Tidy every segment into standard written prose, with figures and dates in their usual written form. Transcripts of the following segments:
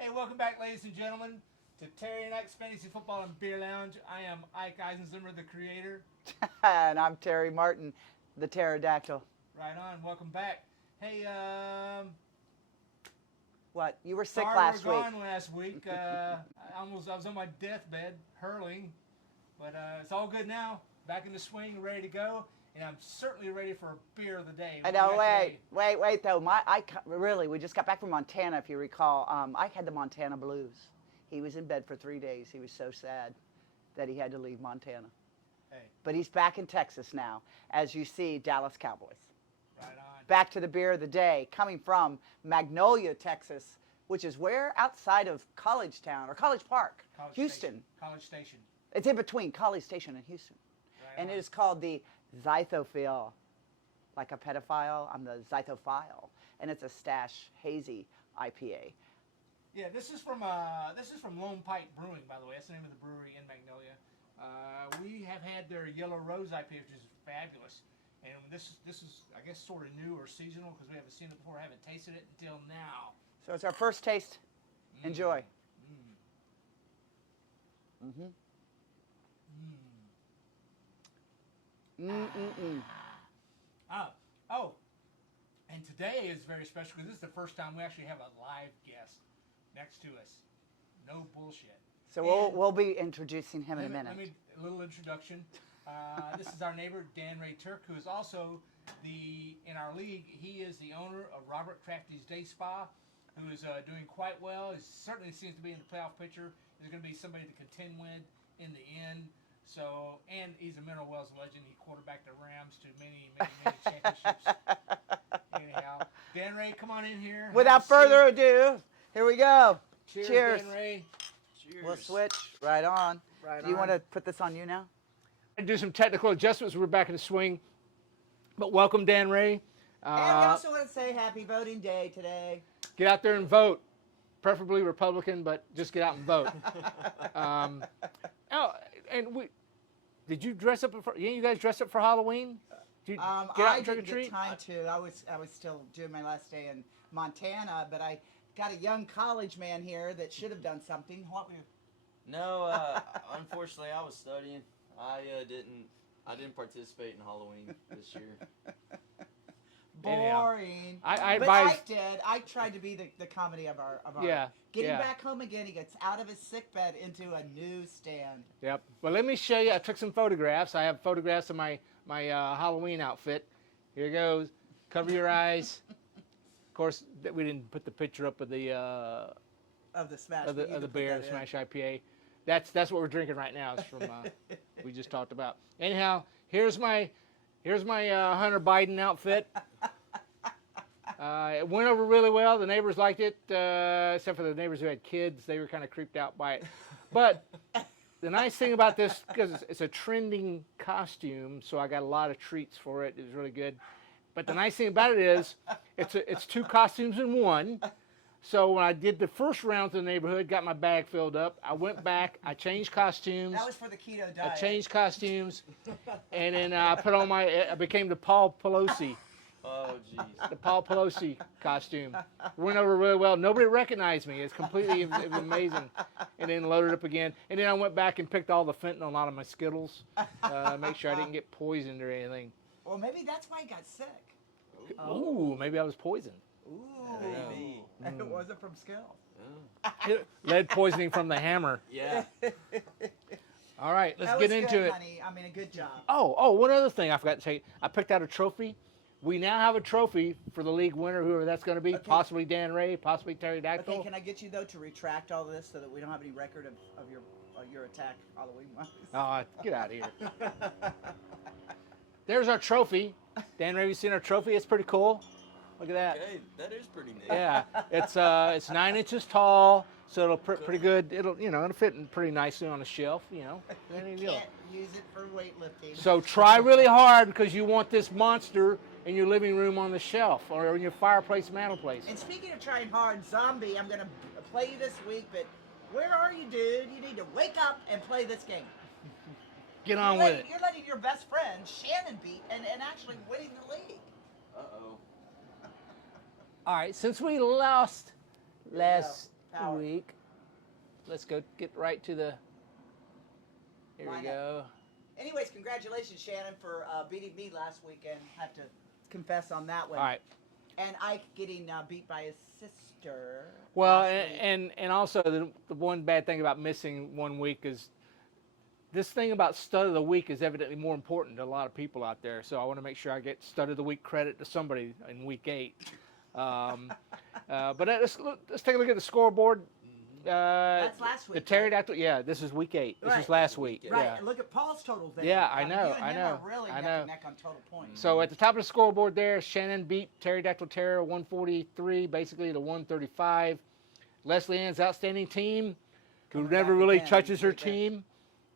Hey, welcome back, ladies and gentlemen, to Terry and Ike's Fantasy Football and Beer Lounge. I am Ike Eisenzimmer, the creator. And I'm Terry Martin, the pterodactyl. Right on. Welcome back. Hey, What? You were sick sorry last we were week. gone last week. I was on my deathbed hurling, but it's all good now. Back in the swing, ready to go, and I'm certainly ready for a beer of the day. I What know. do we got today? Wait. Though really, we just got back from Montana. If you recall, Ike had the Montana blues. He was in bed for 3 days. He was so sad that he had to leave Montana. Hey, But he's back in Texas now, as you see, Dallas Cowboys. right on. Back to the beer of the day, coming from Magnolia, Texas, which is where? Outside of College Town or College Park, College Houston. Station. College Station. It's in between College Station and Houston. Right And on. it is called the Zythophil. Like a pedophile, I'm the Zythophile. And it's a Stash Hazy IPA. Yeah, this is from Lone Pike Brewing, by the way. That's the name of the brewery in Magnolia. We have had their Yellow Rose IPA, which is fabulous, and this is I guess sort of new or seasonal because we haven't seen it before. I haven't tasted it until now. So it's our first taste. Enjoy. Mm. Mm-hmm. Mm-mm-mm. Oh, and today is very special because this is the first time we actually have a live guest next to us. No bullshit. So And- we'll be introducing him in a Let minute. me a little introduction. This is our neighbor Dan Ray Turk, who is also in our league. He is the owner of Robert Crafty's Day Spa, who is doing quite well. He certainly seems to be in the playoff picture. He's going to be somebody to contend with in the end. So, and he's a Mineral Wells legend. He quarterbacked the Rams to many championships. Anyhow, Dan Ray, come on in here. Without Have a further seat. ado, here we go. Cheers, Dan Ray. Cheers. We'll switch right on. Right Do you on. want to put this on you now? To do some technical adjustments. We're back in the swing. But welcome, Dan Ray. And we also want to say happy voting day today. Get out there and vote. Preferably Republican, but just get out and vote. Did you dress up for? Yeah, you guys dressed up for Halloween? Did you get out I and trick or didn't get treat? time to. I was still doing my last day in Montana, but I got a young college man here that should have done something. What were you? No, unfortunately, I was studying. I didn't participate in Halloween this year. Anyhow, Boring. I but advise- Ike did. I tried to be the comedy of our Yeah, Getting yeah. back home again, he gets out of his sick bed into a newsstand. Yep. Well, let me show you. I took some photographs. I have photographs of my Halloween outfit. Here goes. Cover your eyes. Of course, we didn't put the picture up of the Of the smash. of we need the to put beer, that the in. Smash IPA. That's what we're drinking right now. It's from we just talked about. Anyhow, here's my Hunter Biden outfit. It went over really well. The neighbors liked it, except for the neighbors who had kids. They were kind of creeped out by it. But the nice thing about this, because it's a trending costume, so I got a lot of treats for it. It was really good. But the nice thing about it is, it's two costumes in one. So when I did the first round to the neighborhood, got my bag filled up, I went back, I changed costumes. That was for the keto I diet. changed costumes, and then I put on I became the Paul Pelosi. Oh, jeez. The Paul Pelosi costume. Went over really well. Nobody recognized me. It was amazing. And then loaded up again. And then I went back and picked all the fentanyl out of my Skittles. Make sure I didn't get poisoned or anything. Well, maybe that's why he got sick. Ooh, maybe I was poisoned. Ooh. Maybe. And it wasn't from skill. Lead poisoning from the hammer. Yeah. All right, let's That get was into good, it. honey. I mean, a good job. Oh, one other thing I forgot to say. I picked out a trophy. We now have a trophy for the league winner, whoever that's going to be. Okay. Possibly Dan Ray, possibly Terry Dactyl. Okay, can I get you though to retract all this so that we don't have any record of your attack Halloween wise? Oh, get out of here. There's our trophy. Dan Ray, you seen our trophy? It's pretty cool. Look at that. Okay, that is pretty neat. Yeah, it's 9 inches tall, so it'll pretty good. It'll fit pretty nicely on a shelf. Any deal. Can't use it for weightlifting. So try really hard because you want this monster in your living room on the shelf or in your fireplace mantelpiece. And speaking of trying hard, Zombie, I'm gonna play you this week, but where are you, dude? You need to wake up and play this game. Get on with it. You're letting your best friend Shannon beat and actually winning the league. Uh-oh. All right, since we lost last Power. week. Let's go get right to the. Here we Line go. Anyways, congratulations, Shannon, for beating me last weekend. I have to confess on that one. All right. And Ike getting beat by his sister. Well, last week. and also the one bad thing about missing 1 week is this thing about stud of the week is evidently more important to a lot of people out there. So I want to make sure I get stud of the week credit to somebody in week 8. But let's take a look at the scoreboard. That's last week. The pterodactyl. Yeah, this is week 8. This Right. is last week. Right, Yeah. and look at Paul's total there. Yeah, I mean, know, you and I him know, are really I neck know. and neck on total points. So at the top of the scoreboard there, Shannon beat Pterodactyl Terror 143, basically to 135. Leslie Ann's outstanding team, who Coming never back really again, touches her right there. team,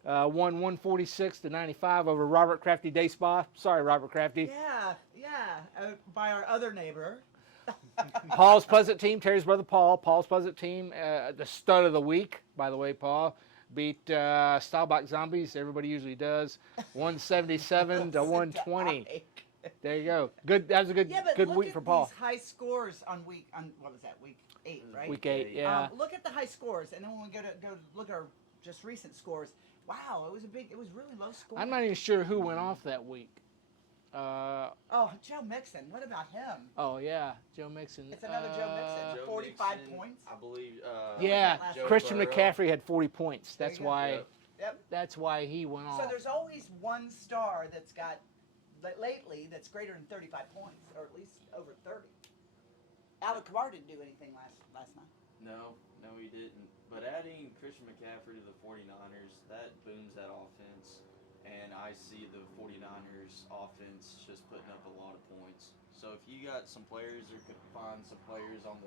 won 146 to 95 over Robert Crafty Day Spa. Sorry, Robert Crafty. Yeah, by our other neighbor. Paul's Pleasant team, Terry's brother Paul. Paul's Pleasant team, the stud of the week, by the way, Paul, beat Staubach Zombies. Everybody usually does. 177 to 120. There you go. Good. That was a good Yeah, but good look week at for Paul. these high scores on what was that, week 8, right? Week 8, yeah. Look at the high scores, and then when we go look at our just recent scores, wow, it was really low score. I'm not even sure who went off that week. Oh, Joe Mixon. What about him? Oh yeah, Joe Mixon. It's another Joe Mixon. Joe 45 Mixon, points? I believe. Yeah, Joe Christian Burrow. McCaffrey had 40 points. There That's you go. why. Yep. Yep. That's why he went off. So there's always one star that's got lately that's greater than 35 points, or at least over 30. Alec Kamara didn't do anything last night. No, he didn't. But adding Christian McCaffrey to the 49ers, that booms that offense. And I see the 49ers offense just putting up a lot of points. So if you got some players or could find some players on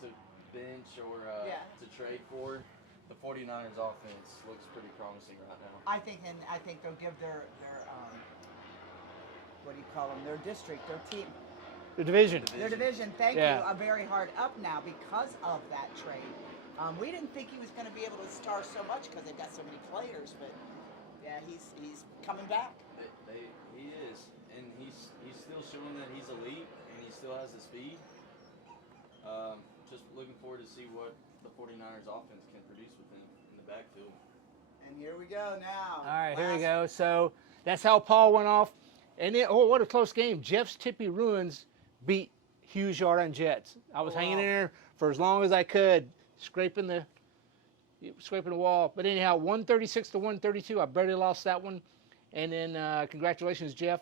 to bench or to trade for, the 49ers offense looks pretty promising right now. I think they'll give their what do you call them? Their district, their team, the division. their division. Thank Yeah. you. A very hard up now because of that trade. We didn't think he was going to be able to star so much because they've got so many players, but yeah, he's coming back. He is, and he's still showing that he's elite and he still has the speed. Just looking forward to see what the 49ers offense can produce with him in the backfield. And here we go now. All right, here we go. So that's how Paul went off. And then, oh, what a close game. Jeff's Tippy Ruins beat Hughes Yard on Jets. I was hanging in there for as long as I could, scraping the wall. But anyhow, 136 to 132. I barely lost that one. And then congratulations, Jeff.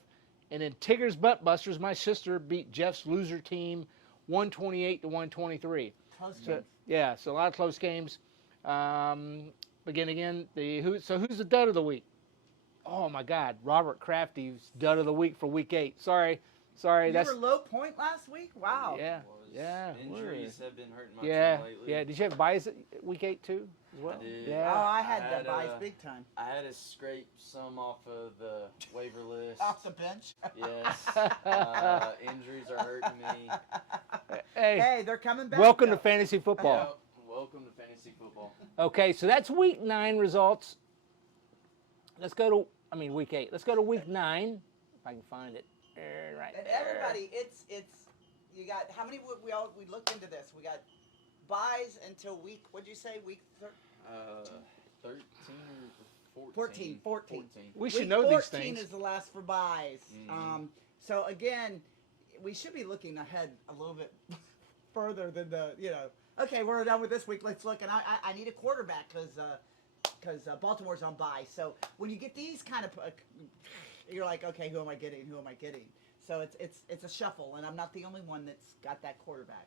And then Tigger's Butt Busters, my sister, beat Jeff's loser team 128 to 123. Close So, games. yeah, so a lot of close games. Again, who's the dud of the week? Oh my God, Robert Crafty's dud of the week for week 8. Sorry, You that's were low point last week? Wow. yeah, Was. yeah. Injuries have been hurting my Yeah, team lately. yeah. Did you have buys at week 8 too as well? I did. Oh, Yeah. I had I had, the buys big time. I had to scrape some off of the waiver list. Off the bench. Yes. Injuries are hurting me. Hey, Hey, they're coming back. welcome though. to fantasy football. Yep. Welcome to fantasy football. Okay, so that's week 9 results. Let's go to week 8. Let's go to week 9 if I can find it. Right And there. everybody, it's you got how many? We looked into this. We got buys until week. What'd you say? Week 13 or 14? 14. We should Week know 14 these things. is the last for buys. So again, we should be looking ahead a little bit further than Okay, we're done with this week. Let's look, and I need a quarterback because Baltimore's on bye. So when you get these kind of, you're like, okay, who am I getting? Who am I getting? So it's a shuffle, and I'm not the only one that's got that quarterback.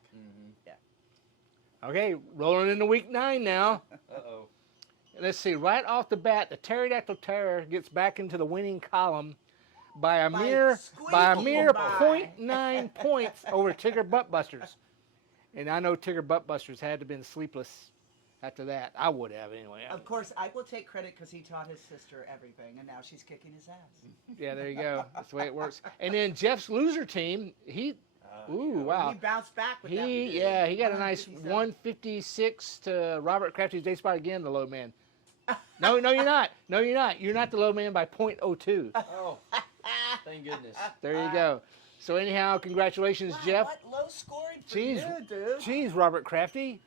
Yeah. Okay, rolling into week 9 now. Uh-oh. Let's see. Right off the bat, the Pterodactyl Terror gets back into the winning column by a mere squeaking by. 0.9 points over Tigger Buttbusters. And I know Tigger Buttbusters had to have been sleepless after that. I would have anyway. Of course, I will take credit because he taught his sister everything, and now she's kicking his ass. Yeah, there you go. That's the way it works. And then Jeff's loser team, wow. He bounced back with that. He got a nice 157. 156 to Robert Crafty's day spot again, the low man. No, you're not. No, you're not. You're not the low man by 0.02. Oh, thank goodness. There you go. So anyhow, congratulations, Wow, Jeff. What low scoring for Jeez, you, dude. Jeez, Robert Crafty.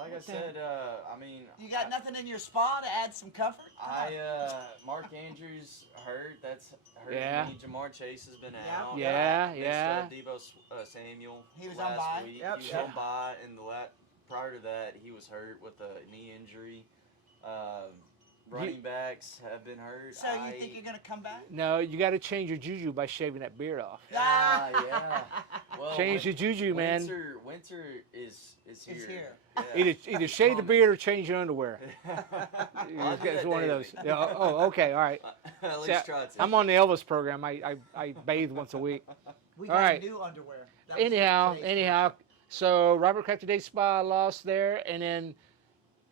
Like I Okay. said, I mean, You got nothing in your spa to add some comfort? Come on. Mark Andrews hurt. That's hurt. Yeah. Jamar Chase has been Yeah. out. Yeah, They yeah. started Debo Samuel. He was on last bye. week. Yep, He was yep. on bye, and prior to that, he was hurt with a knee injury. Running backs have been hurt. So you think you're going to come back? No, you got to change your juju by shaving that beard off. Yeah. Well, Change the juju, man. Winter is here. It's here. Yeah. Either shave the beard or change your underwear. I'll do It's that one of daily. those. Yeah, oh, okay, all right. At See, least try to. I'm on the Elvis program. I bathe once a week. We All got right. new underwear. That was Anyhow, today's- so Robert Crafty Day Spa lost there, and then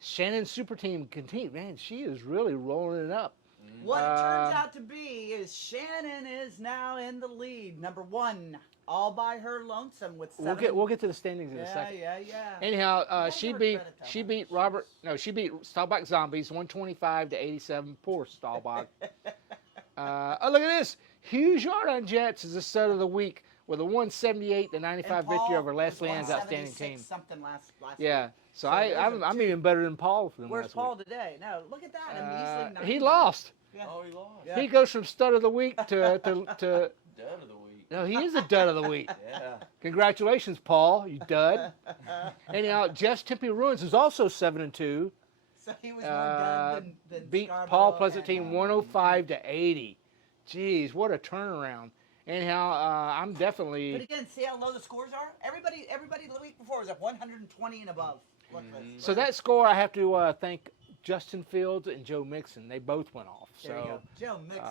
Shannon's super team continued. Man, she is really rolling it up. What it turns out to be is Shannon is now in the lead, number 1, all by her lonesome with 7. We'll get to the standings in a yeah, second. yeah. Anyhow, Why she her beat credit that much? she beat Staubach Zombies 125-87. Poor Staubach. Oh, look at this! Hughes Yard on Jets is the stud of the week with a 178-95 And victory Paul over Leslie was Ann's outstanding 176 team. Something last Yeah, week. so So those I'm are two. even better than Paul for them Where's last Paul week. today? No, look at that. A measly 90. He lost. Yeah. Oh, he lost. Yeah. He goes from stud of the week to Dud of the week. no, he is a dud of the week. Yeah. Congratulations, Paul, you dud. Anyhow, Jeff's Tempe Ruins is also 7-2. So he was more done than Beat Scarborough Paul Pleasant and, team 105-80. Jeez, what a turnaround. Anyhow, I'm But definitely again, see how low the scores are? Everybody the week before was at 120 and above. Look at this. so that score. I have to thank Justin Fields and Joe Mixon. They both went off. There you go. So Joe Mixon.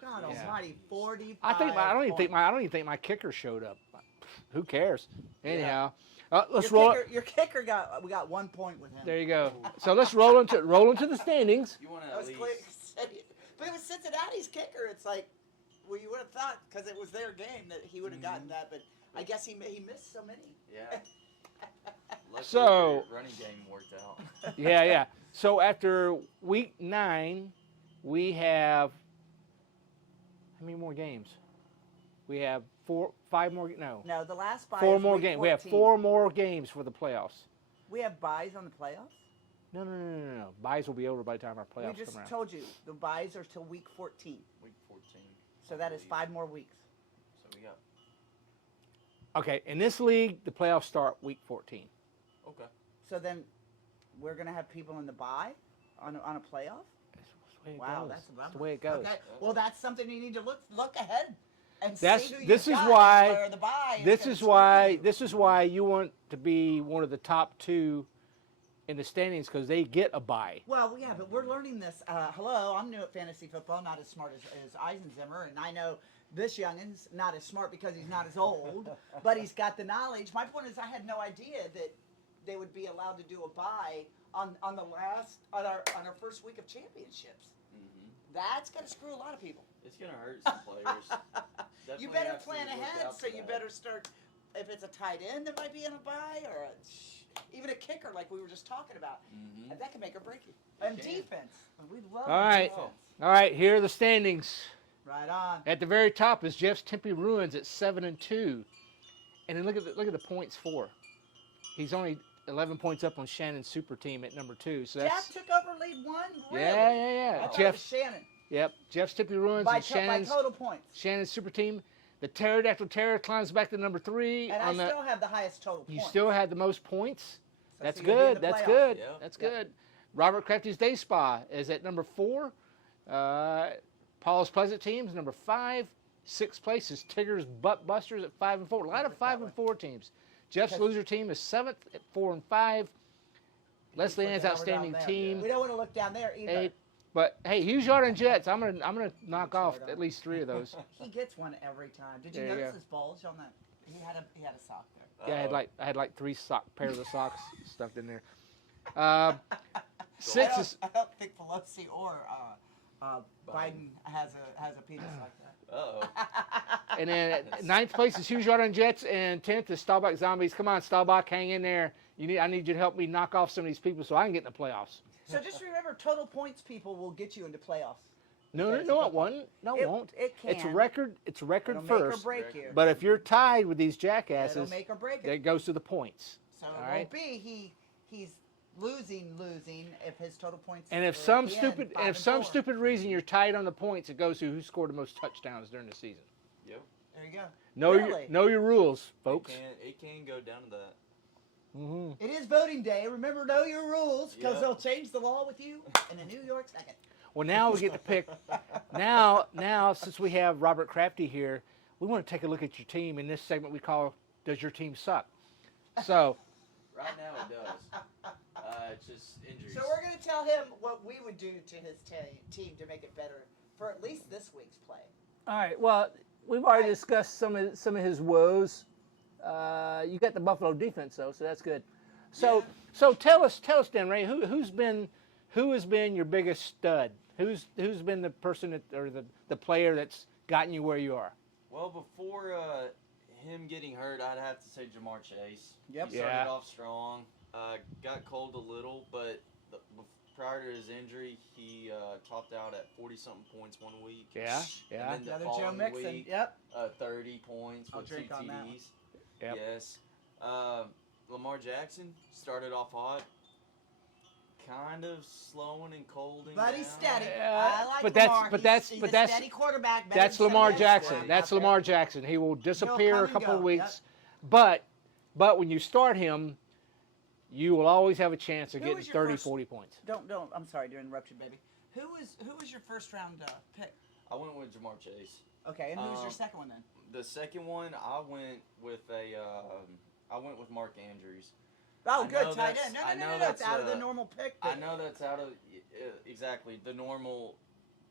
God yeah. almighty, 45 I don't even points. think my kicker showed up. Who cares? Anyhow, let's your roll. Kicker, your kicker we got 1 point with him. There you go. So let's roll into the standings. You want to That at was least. clear. But it was Cincinnati's kicker. It's like, well, you would have thought because it was their game that he would have gotten that, but I guess he missed so many. Yeah. Luckily, So- your running game worked out. Yeah. So after week 9, we have how many more games? We have 5 more. No, No, the last bye 4 is more week games. We have 14. 4 more games for the playoffs. We have buys on the playoffs. No. Buys will be over by the time our We playoffs just come around. told you the buys are till week 14. Week 14. So I that is believe. 5 more weeks. So we got. Okay, in this league, the playoffs start week 14. Okay. So then we're gonna have people in the buy on a playoff. That's the way it Wow, goes. that's a bummer. the way it goes. Okay, well that's something you need to look ahead and That's- see who this you've is got why- where the buy This gonna is screw why you. you want to be one of the top 2 in the standings because they get a bye. Well, yeah, but we're learning this. Hello, I'm new at fantasy football, not as smart as Eisenzimmer, and I know this youngin's not as smart because he's not as old, but he's got the knowledge. My point is, I had no idea that they would be allowed to do a bye on our first week of championships. That's gonna screw a lot of people. It's gonna hurt some players. You Definitely better have to plan look ahead, out so for you that. better start. If it's a tight end that might be in a bye, or even a kicker like we were just talking about, and that can make or break you. And can. defense, we love All right. defense. All right, here are the standings. Right on. At the very top is Jeff's Tempe Ruins at 7-2, and then look at the points for. He's only 11 points up on Shannon's super team at number 2. So that's Jeff took over lead 1. Really? yeah. I thought it Jeff, was Shannon yep. Jeff's Tempe Ruins by, and Shannon's total points. Shannon's super team. The Pterodactyl Terror climbs back to number 3 And on I the. still have the highest total You points. still had the most points. So That's you'll be in good. the That's playoffs. good. Yeah. That's Yeah. good. Robert Crafty's Day Spa is at number 4. Paul's Pleasant Teams number 5. 6th place is Tigger's Butt Busters at 5-4. A lot of 5 and 4 teams. Jeff's Okay. loser team is 7th at 4 and 5. Leslie Ann's Look down outstanding there. team We don't want to look down there either. 8. But hey, Hughes Yard and Jets. I'm gonna knock off Yard on. at least 3 of those. He gets one every time. Did you There you notice go. his bulge on that? He had a sock there. Yeah, I had like 3 pairs of socks stuffed in there. 6 is I don't think Pelosi or Biden has a penis like that. Uh-oh. and then at 9th place is Hughes Yard and Jets, and 10th is Staubach Zombies. Come on, Staubach, hang in there. I need you to help me knock off some of these people so I can get in the playoffs. So just remember, total points people will get you into playoffs. No, it won't. No, it won't. It can. It's record It'll first. make or break you. But if you're tied with these It'll jackasses, make or break it. that goes to the points. So it all won't right? be he's losing if his total points. And if are some at the end, stupid 5 if and some 4. stupid reason you're tight on the points, it goes to who scored the most touchdowns during the season. Yep. There you go. Know Really? know your rules, folks. It can go down to that. Hmm. It is voting day. Remember, know your rules because Yep. they'll change the law with you in a New York second. Well, now we get to pick. Now, since we have Robert Crafty here, we want to take a look at your team in this segment we call "Does Your Team Suck?" So, Right now it does. It's just injuries. So we're going to tell him what we would do to his team to make it better for at least this week's play. all right. Well, we've already discussed some of his woes. You got the Buffalo defense though, so that's good. So tell us, Dan Ray, who has been your biggest stud? Who's been the person or the player that's gotten you where you are? Well, before him getting hurt, I'd have to say Jamar Chase. Yep. He started Yeah. off strong, got cold a little, but prior to his injury, he topped out at 40-something points one week. Yeah. And then the Another Joe following Mixon. week, Yep. 30 points I'll with drink 2 on that TDs. Yep. Yes. Lamar Jackson started off hot. Kind of slowing and colding But down. he's steady. Yeah, I like but that's- Lamar. but He's that's- a but that's- steady quarterback. better That's than Lamar some of the Jackson. others That's out there. Lamar Jackson. He will disappear come a and couple of go, weeks, but when you start him, you will always have a chance of Who getting was your 30, first- 40 points. Don't. I'm sorry to interrupt you, baby. Who was your first round pick? I went with Jamar Chase. Okay, and who's your Um, second one then? The second one, I went with Mark Andrews. Oh, I good know tight that's- end. I No. know It's that's, out of the uh, normal pick. I know that's out of exactly the normal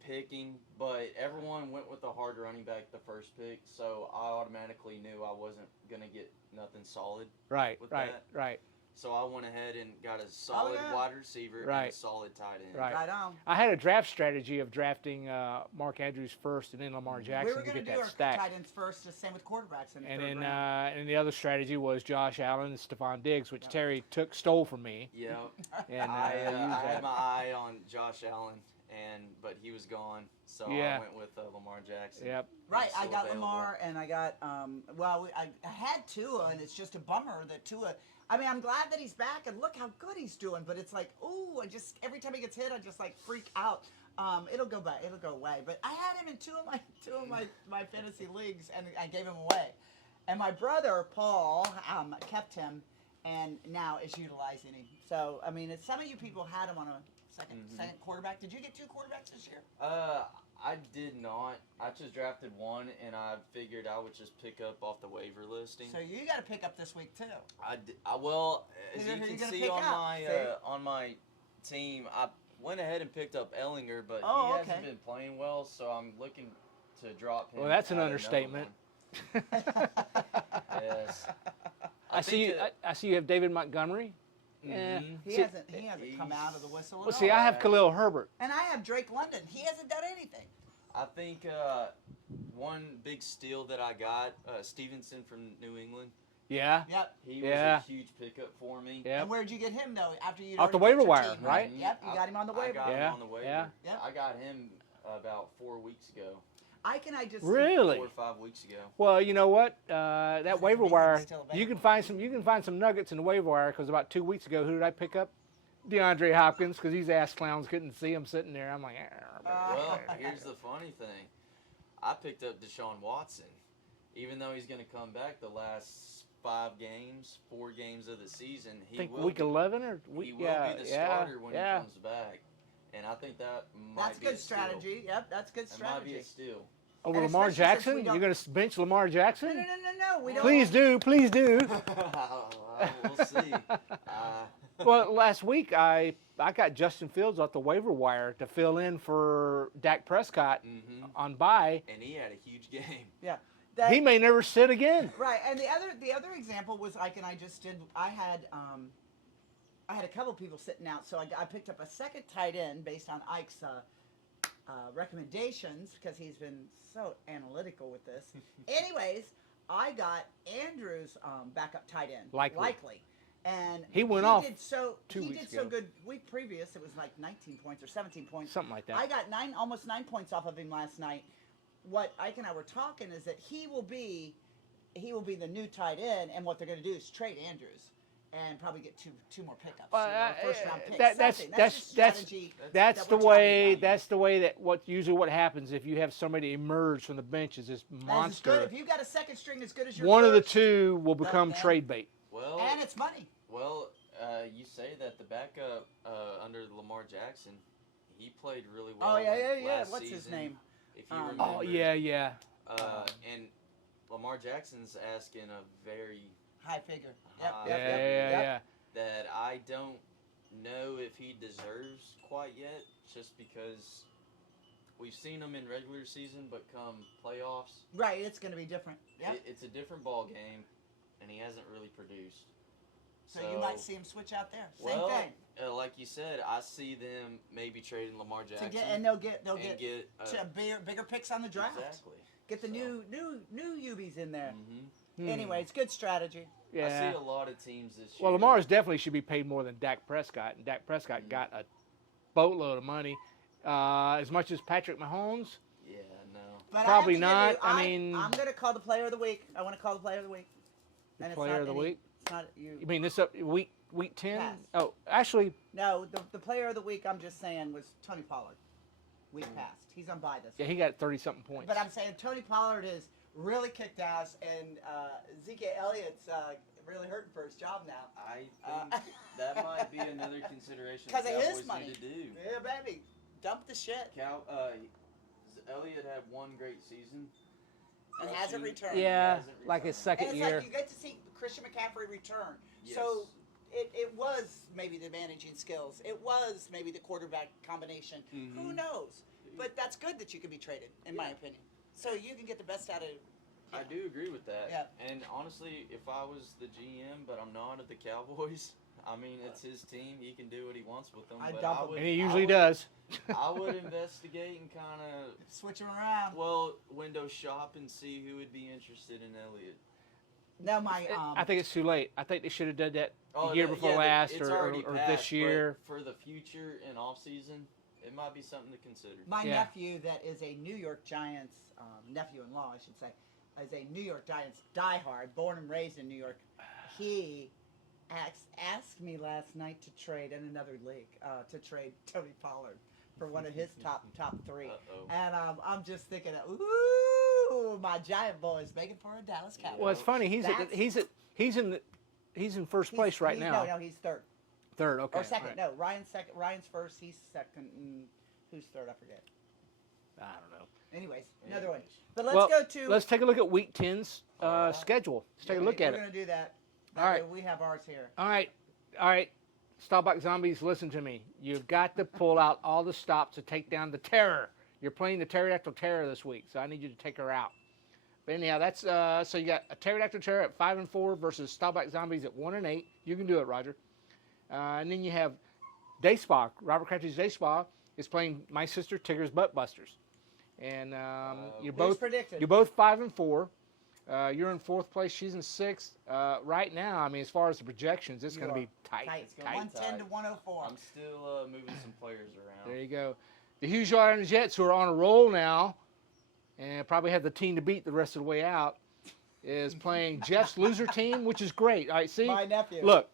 picking, but everyone went with the hard running back the first pick, so I automatically knew I wasn't gonna get nothing solid. Right, with right, that. right, So I went ahead and got a solid yeah. wide receiver and a Right. solid tight end. right. Right on. I had a draft strategy of drafting Mark Andrews first and then Lamar We Jackson were to going to get do that our stack. tight ends first, the same with quarterbacks in the And third then round. and the other strategy was Josh Allen and Stephon Diggs, which Yeah. Terry stole from me. Yeah, And I used had that. my eye on Josh Allen, but he was gone, so Yeah. I went with Lamar Jackson. Yep. Right, He's I still got available. Lamar and I got I had Tua, and it's just a bummer that Tua. I mean, I'm glad that he's back, and look how good he's doing. But it's like, ooh, I just every time he gets hit, I just like freak out. It'll go back, it'll go away. But I had him in two of my fantasy leagues, and I gave him away. And my brother Paul kept him, and now is utilizing him. So I mean, some of you people had him on a second quarterback. Did you get 2 quarterbacks this year? I did not. I just drafted one, and I figured I would just pick up off the waiver listing. So you got to pick up this week too. Well, as Who you you can gonna see pick on up? my See? on my team, I went ahead and picked up Ellinger, but Oh, he hasn't okay. been playing well, so I'm looking to drop him. Well, that's an out of understatement. another one. Yes. I see you. I see you have David Montgomery. Yeah. Mhm. He See- hasn't come out of the whistle at Well, all. see, I have Khalil Herbert. And I have Drake London. He hasn't done anything. I think one big steal that I got, Stevenson from New England. Yeah. Yep. He Yeah. was a huge pickup for me. Yeah. And where'd you get him though? After you Off the already waiver picked your wire, team, right? Yep. You got him on the I waiver. got Yeah, him on the waiver. yeah. Yep. I got him about 4 weeks ago. I just Really? 4 or 5 weeks ago. Well, you know what? That waiver Maybe wire, it's still you can available. find some nuggets in the waiver wire because about 2 weeks ago, who did I pick up? DeAndre Hopkins, because these ass clowns couldn't see him sitting there. I'm like, Well, here's the funny thing. I picked up Deshaun Watson. Even though he's going to come back the last 4 games of the season, I he think will week be, 11 or he week, will yeah, be the yeah, starter when yeah. he comes back. And I think that might That's be good a steal. strategy. Yep, that's good That might be strategy. a steal. Over And Lamar especially since we Jackson? You're don't- going to bench Lamar Jackson? No. We don't. Please do, please do. We'll see. Well, last week I got Justin Fields off the waiver wire to fill in for Dak Prescott Mhm. on bye. And he had a huge game. Yeah. He may never sit again. Right, and the other example was Ike and I just did. I had a couple people sitting out, so I picked up a second tight end based on Ike's recommendations because he's been so analytical with this. Anyways, I got Andrew's backup tight end, Likely. and He went off Did so 2 he weeks did so ago. good week previous. It was like 19 points or 17 points. Something like that. I got almost 9 points off of him last night. What Ike and I were talking is that he will be the new tight end, and what they're going to do is trade Andrews, and probably get two more pickups. Well, First round picks. that's Something. that's just that's strategy. that's that the we're talking way. about. That's the way that usually what happens if you have somebody emerge from the bench as this That's as monster. good. If you got a second string as good as your One of the first, two will become then- trade bait. Well, and it's money. well, you say that the backup under Lamar Jackson, he played really well. Oh yeah. last What's his season, name? If you Um, remember. Oh yeah. And Lamar Jackson's asking a very High figure. Yep. Uh, Yep. Yeah, Yep. yeah, Yep. yeah. that I don't know if he deserves quite yet, just because we've seen him in regular season, but come playoffs, Right. It's going to be different. Yep. it's a different ball game, and he hasn't really produced. So you might see him switch out there. Same well, thing. like you said, I see them maybe trading Lamar Jackson They'll get bigger picks on the draft. exactly. Get the So- new UBs in there. Mhm. Anyway, it's good strategy. Yeah. I see a lot of teams this year. Well, Lamar's definitely should be paid more than Dak Prescott, and Dak Prescott got a boatload of money. As much as Patrick Mahomes, Yeah, no. But Probably I have to give not. you- I mean- I'm going to call the player of the week. I want to call the player of the week. the And it's player not of the any- week. It's not you. You mean this up week 10? Pass. Oh, actually, No, the player of the week. I'm just saying was Tony Pollard. Week past. He's on bye this yeah, week. he got 30-something points. But I'm saying Tony Pollard is really kicked ass, and Zeke Elliott's really hurting for his job now. I think that might be another consideration the 'Cause of his Cowboys money. need to do. Yeah, baby, dump the shit Elliott had one great season. and last hasn't year. returned. He yeah, hasn't like his returned. second And it's year. like you get to see Christian McCaffrey return. Yes. So it was maybe the managing skills. It was maybe the quarterback combination. Who Mhm. knows? But that's good that you can be traded, in my opinion. So you can get the best out of it. I do agree with that. Yeah. And honestly, if I was the GM, but I'm not of the Cowboys, I mean, it's his team. He can do what he wants with them. I'd but dump I him. would, And he I usually would- does. I would investigate and kind of, Switch them around. window shop and see who would be interested in Elliott. Now my I think it's too late. I think they should have done that Oh, the year no, before yeah, last it's or already this passed, year. but for the future and off season, it might be something to consider. my Yeah. nephew that is a New York Giants nephew-in-law, I should say, is a New York Giants diehard, born and raised in New York. He asked me last night to trade in another league to trade Tony Pollard for one of his top three. Uh-oh. And I'm just thinking, ooh, my Giant boys making for a Dallas Cowboys. Well, it's funny. He's in first place right now. No, he's third Third, okay. or second. all right. No, Ryan's second. Ryan's first. He's second. And who's third? I forget. I don't know. Anyways, another one. But let's Well, go to. Let's take a look at Week 10's Alright. schedule. Let's take a look at We're it. gonna do that. All right. We have ours here. All right. Stopback Zombies, listen to me. You've got to pull out all the stops to take down the Terror. You're playing the Pterodactyl Terror this week, so I need you to take her out. But anyhow, that's so you got a Pterodactyl Terror at 5-4 versus Stopback Zombies at 1-8. You can do it, Roger. And then you have Day Spa. Robert Crafty's Day Spa is playing my sister Tigger's Butt Busters, and you're Who's both predicted? you're both 5-4. You're in fourth place. She's in sixth. Right now, I mean, as far as the projections, it's You going to are be tight. It's going tight. 110 to 104. I'm still moving some players around. There you go. The Hughes Yard Jets, who are on a roll now, and probably have the team to beat the rest of the way out, is playing Jeff's loser team, which is great. All right, see? My nephew. Look.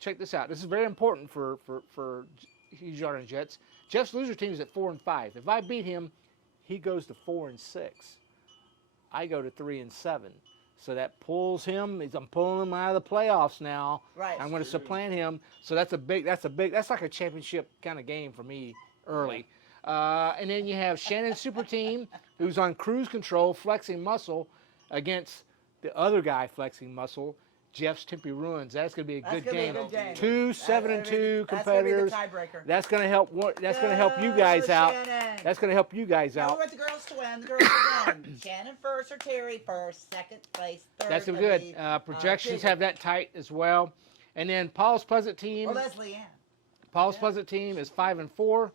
Check this out. This is very important for Hughes Yard Jets. Jeff's loser team is at 4-5. If I beat him, he goes to 4-6. I go to 3-7. So that pulls him. I'm pulling him out of the playoffs now. Right. I'm going to supplant him. So that's like a championship kind of game for me early. And then you have Shannon's super team, who's on cruise control, flexing muscle, against the other guy flexing muscle, Jeff's Tempe Ruins. That's going to be a That's good gonna be a game. good game. Two That's 7-2 That's gonna be the competitors. tiebreaker. That's going to help. That's going to help you guys Go, out. Shannon. That's going to help you guys Now we out. want the girls to win. The girls to win. Shannon first or Terry first, second place, third. That's gonna good. be, Projections Tigger. have that tight as well. And then Paul's Pleasant team. Or Leslie Ann. Paul's Pleasant team is 5-4.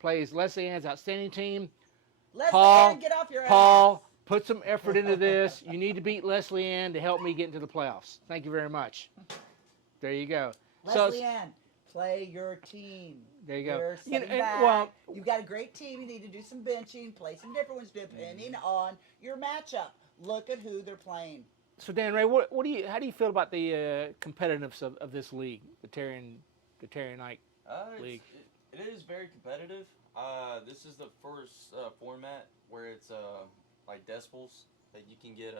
Plays Leslie Ann's outstanding team. Leslie Paul, Ann, get off your Paul, ass. put some effort into this. You need to beat Leslie Ann to help me get into the playoffs. Thank you very much. There you go. Leslie Ann, play your team. There you go. You're You know, sitting and, back. well- You've got a great team. You need to do some benching, play some different ones depending on your matchup. Look at who they're playing. So Dan Ray, how do you feel about the competitiveness of this league, the Terry and Ike league? It is very competitive. This is the first format where it's like decibels that you can get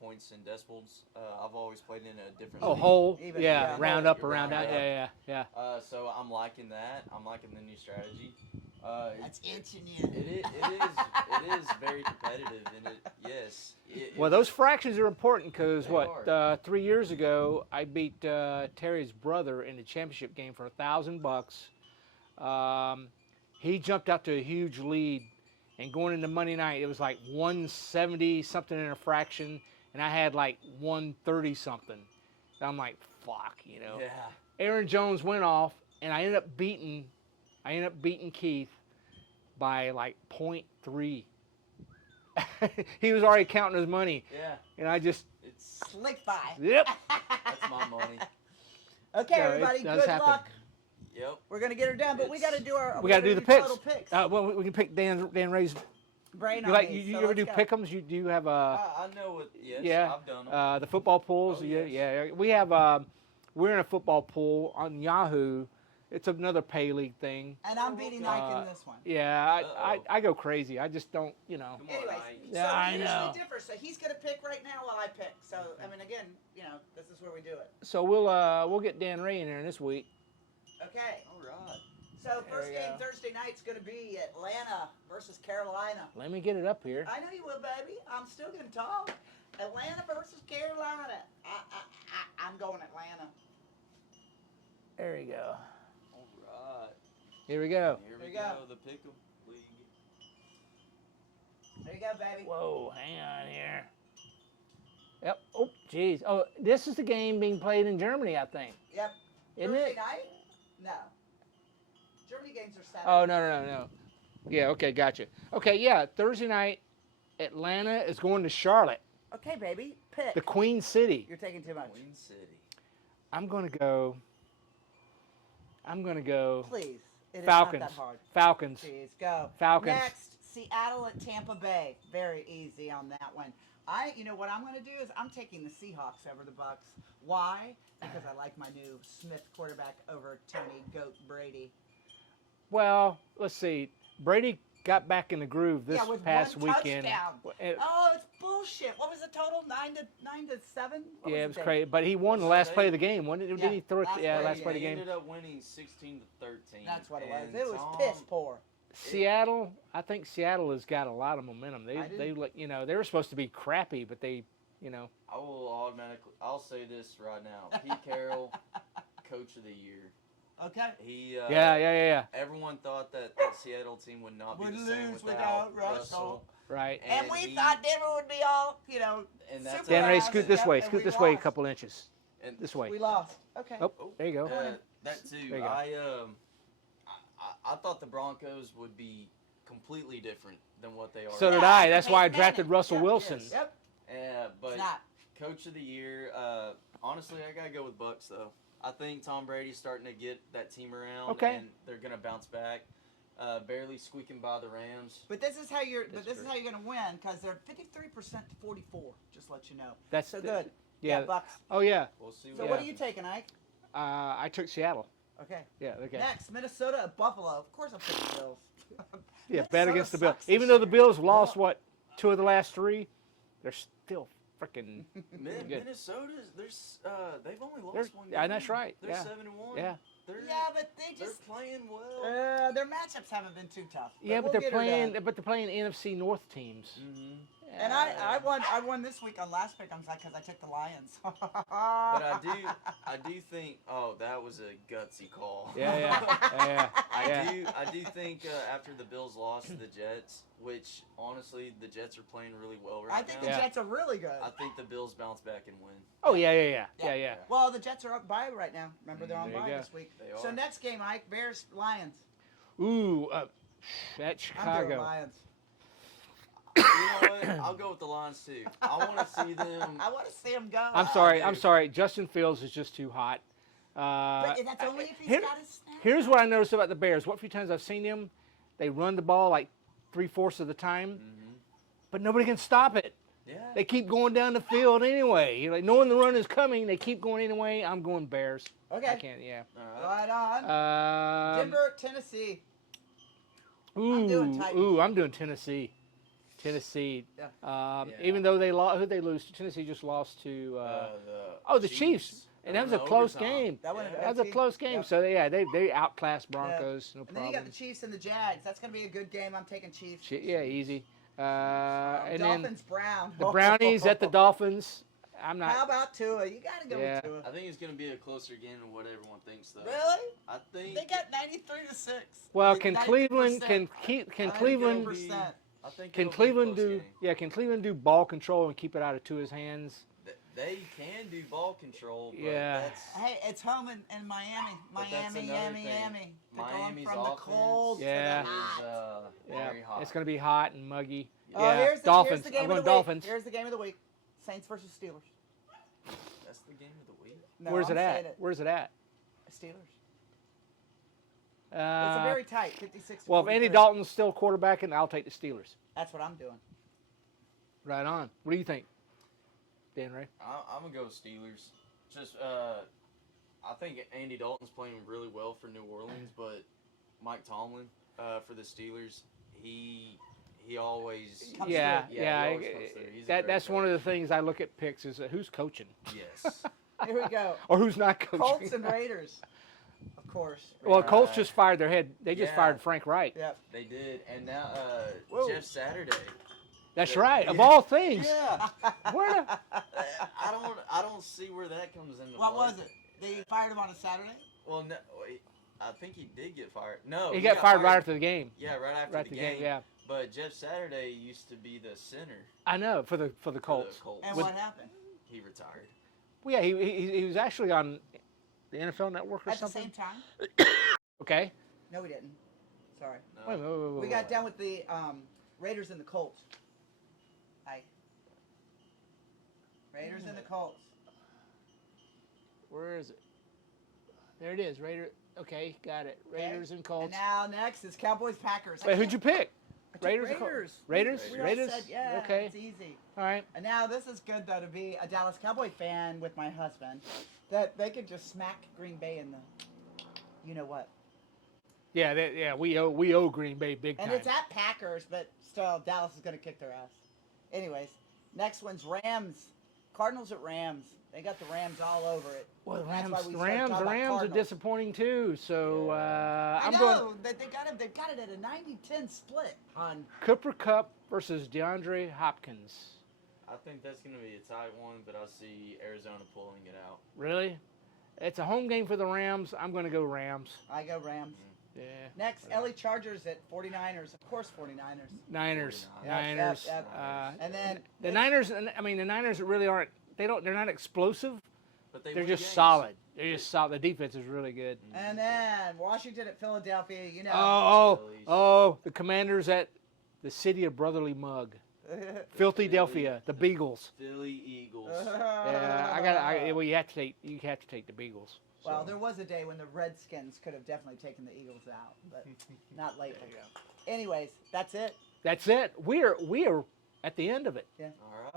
points in decibels. I've always played in a different league. Whole, Even, yeah, yeah. round up, You're around round out, up. yeah. So I'm liking that. I'm liking the new strategy. That's itching you. It is very competitive, and yes. Well, those fractions are important because They are. 3 years ago I beat Terry's brother in the championship game for $1,000. He jumped out to a huge lead, and going into Monday night it was like 170 something in a fraction, and I had like 130 something. And I'm like, fuck, you know. Yeah. Aaron Jones went off, and I ended up beating Keith by like 0.3. He was already counting his money, Yeah. and I just, It's Slick by. yep. that's my money. Okay, Yeah, it everybody, does good happen. luck. Yep. We're gonna get her done, but we got to do our. We got to do the our picks. Total picks. Well, we can pick Dan Ray's. Brain You on like me, you so ever let's do go. pick'ems? You do you have I know what. Yes. Yeah. I've done them. the football pools? Oh, yeah, yes. yeah. We have we're in a football pool on Yahoo. It's another pay league thing. And I'm beating Ike in Uh, this one. Yeah, I Uh-oh. go crazy. I just don't, you know. Come on, Anyways, Ike. Yeah, so I we know. usually differ. So he's gonna pick right now while I pick. So I mean, again, you know, this is where we do it. So we'll get Dan Ray in there this week. Okay. All right. So first we game go. Thursday night's gonna be Atlanta versus Carolina. Let me get it up here. I know you will, baby. I'm still gonna talk. Atlanta versus Carolina. I'm going Atlanta. There you go. All right. Here we go. Here There we you go. go. The Pick'em League. There you go, baby. Whoa, hang on here. Yep. Oh, jeez. Oh, this is the game being played in Germany, I think. Yep. Isn't Thursday it? night? No. Germany games are Saturday. Oh, no. Yeah, okay, gotcha. Okay, yeah, Thursday night, Atlanta is going to Charlotte, Okay, baby. Pick. the Queen City. You're taking too much. Queen City. I'm going to go Please. It is Falcons. not that hard. Falcons. Jeez, go. Falcons. Next, Seattle at Tampa Bay. Very easy on that one. You know what I'm going to do is I'm taking the Seahawks over the Bucks. Why? Because I like my new Smith quarterback over Tony Goat Brady. Well, let's see. Brady got back in the groove this Yeah, with past one weekend. touchdown. It- Oh, it's bullshit. What was the total? 9-7? What yeah, it was the crazy. But he won the last play of the game. Didn't Yeah, he throw it? last Yeah, play, last yeah, play of the He game. ended up winning 16-13. That's what it was. And It was Tom- piss poor. Seattle, I think Seattle has got a lot of momentum. I do. They they were supposed to be crappy, but they, I will automatically. I'll say this right now. Pete Carroll, Coach of the Year. Okay. He. yeah. Everyone thought that Seattle team would not be Would the same lose without without Russell. Right. And we he- thought Denver would be all, And that's super Dan Ray, fast. scoot this Yep, way. and Scoot we this way a lost. couple inches. And This way. We lost. Okay. Oh, there you go. that too. There you go. I thought the Broncos would be completely different than what they are. So did Yeah, I. That's why I Peyton drafted Manning. Russell Yep, Wilson. yes. Yep. But It's not. Coach of the Year. Honestly, I gotta go with Bucks though. I think Tom Brady's starting to get that team around, Okay. and they're gonna bounce back. Barely squeaking by the Rams. But this is how you're. That's But this is true. how you're going to win because they're 53% to 44. Just let you know. That's So good. Yeah. Bucks. Oh yeah. We'll see. So What what are Yeah. you taking, Ike? I took Seattle. Okay. Yeah. Okay. Next, Minnesota at Buffalo. Of course, I'm picking the Bills. Yeah. Bet Minnesota against the Bills. sucks this Even though the year. Bills lost Well- 2 of the last 3, they're still freaking. Good. Minnesota's. They've only lost They're- one. yeah, game. that's right, They're yeah. 7-1. Yeah. Yeah, but they They're just. playing well. Their matchups haven't been too tough. Yeah, we'll but get they're her playing. done. But they're playing NFC North teams. Mm-hmm. And I won this week on last pick. I'm because I took the Lions. But I do think. Oh, that was a gutsy call. Yeah. I do think after the Bills lost to the Jets, which honestly the Jets are playing really well right I think now. the Yeah. Jets are really good. I think the Bills bounce back and win. Oh yeah. Well, the Jets are up by right now. Remember, they're on There you bye go. this week. They So are. next game, Ike, Bears, Lions. Ooh, at I'm doing Chicago. Lions. You know what? I'll go with the Lions too. I want to see them. I want to see him go. I'm sorry. Justin Fields is just too hot. But that's only if he's here- got his snap. Here's what I noticed about the Bears. What few times I've seen them, they run the ball like 3/4 of the time, Mhm. but nobody can stop it. Yeah. They keep going down the field anyway. You're like, knowing the run is coming, they keep going anyway. I'm going Bears. I Okay. can't, yeah. All right. Right on. Denver, Tennessee. I'm doing Titans. I'm doing Tennessee. Tennessee. Yeah. Yeah. Even though they lost, who'd they lose to? Tennessee just lost to, the Chiefs. And that was a In close overtime. game. That one. That was a close game. Yep. So, they outclassed Broncos. No And then problem. you got the Chiefs and the Jags. That's going to be a good game. I'm taking Chiefs. Yeah, easy. And then Dolphins, Brown. the Brownies at the Dolphins. I'm not. How about Tua? You got to go Yeah. with Tua. I think it's gonna be a closer game than what everyone thinks, though. Really? I think. They got 93-6. Well, Like can 90%. Cleveland Cleveland 90%. I think can it'll be a Cleveland close do? game. Yeah, can Cleveland do ball control and keep it out of Tua's hands? They can do ball control, but Yeah. that's Hey, it's home in Miami. But that's Miami. another thing. They're going Miami's from the offense cold Yeah. to the hot. Yeah, very hot. it's going to be hot and muggy. Oh, Yeah, here's the Dolphins. game I'm of going the Dolphins. week. Here's the game of the week. Saints versus Steelers. That's the game of the week. No, Where's I'm it saying at? Where's it at? Steelers. It's a very tight 56 to well, if Andy 43. Dalton's still quarterbacking, I'll take the Steelers. That's what I'm doing. Right on. What do you think, Dan Ray? I'm gonna go Steelers. Just I think Andy Dalton's playing really well for New Orleans, but Mike Tomlin for the Steelers, he always Comes Yeah, through. he yeah. always comes through. He's a great That's one of coach. the things I look at picks is who's coaching Yes. Here we go. or who's not coaching. Colts and Raiders. Of course. Well, Colts Yeah. just fired their head. They just Yeah. fired Frank Wright. Yep. They did, and now Whoa. Jeff Saturday. That's Yeah. right. Of Yeah. all things. Yeah. Where the, I don't see where that comes into What play. was it? They fired him on a Saturday? Well, no, wait, I think he did get fired. No, he got fired right after the game. Yeah, right after Right the after the game. Yeah, But Jeff Saturday used to be the center I know for the for Colts. the Colts. And With- what happened? He retired. Well, yeah, he was actually on the NFL Network or At the something. same time? Okay. No, we didn't. Sorry. No. Wait. We got done with the Raiders and the Colts. Hi. Raiders and the Colts. Where is it? There it is. Raider. Okay, got it. Raiders and And Colts. now next is Cowboys Packers. Wait, who'd you pick? I took Raiders or Colts? Raiders. Raiders? We all Raiders? said, yeah, Okay. it's easy. All right. And now this is good though to be a Dallas Cowboy fan with my husband, that they could just smack Green Bay in the, you know what? Yeah, we owe Green Bay big time. And it's at Packers, but still Dallas is going to kick their ass. Anyways, next one's Rams, Cardinals at Rams. They got the Rams all over it. well, the That's Rams, why we the started Rams, talking the about Rams are Cardinals. disappointing too. So I I'm know going that they've got it at a 90-10 split on. Cooper Kupp versus DeAndre Hopkins. I think that's going to be a tight one, but I see Arizona pulling it out. Really? It's a home game for the Rams. I'm going to go Rams. I go Rams. Yeah. Next, LA Chargers at 49ers. Of course, 49ers. Niners. 49ers. Niners. Yep. And then The Niners. I mean, the Niners really aren't. They're not explosive. But they They're win just games. solid. They're just solid. The defense is really good. And then Washington at Philadelphia. You know. Oh, the Commanders at the city of brotherly mug. Filthy Delphia, the Beagles. Philly Eagles. Yeah, well, you have to take the Beagles. Well, So. there was a day when the Redskins could have definitely taken the Eagles out, but not lately. Anyways, that's it. That's it. We are at the end of it. All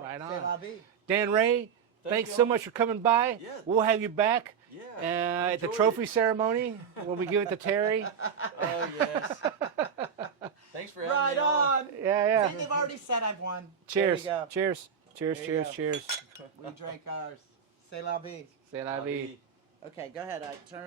right. Right C'est on. la vie. Dan Ray, thanks so much for coming by. Yeah. We'll have you back Yeah. at the enjoyed trophy it. ceremony when we give it to Terry. Oh, yes. Thanks for having Right me on. on. Yeah. See, they've already said I've won. Cheers. There you go. Cheers. Cheers. There you Cheers. go. Cheers. We drank ours. C'est la vie. C'est la vie. Okay, go ahead. I turn.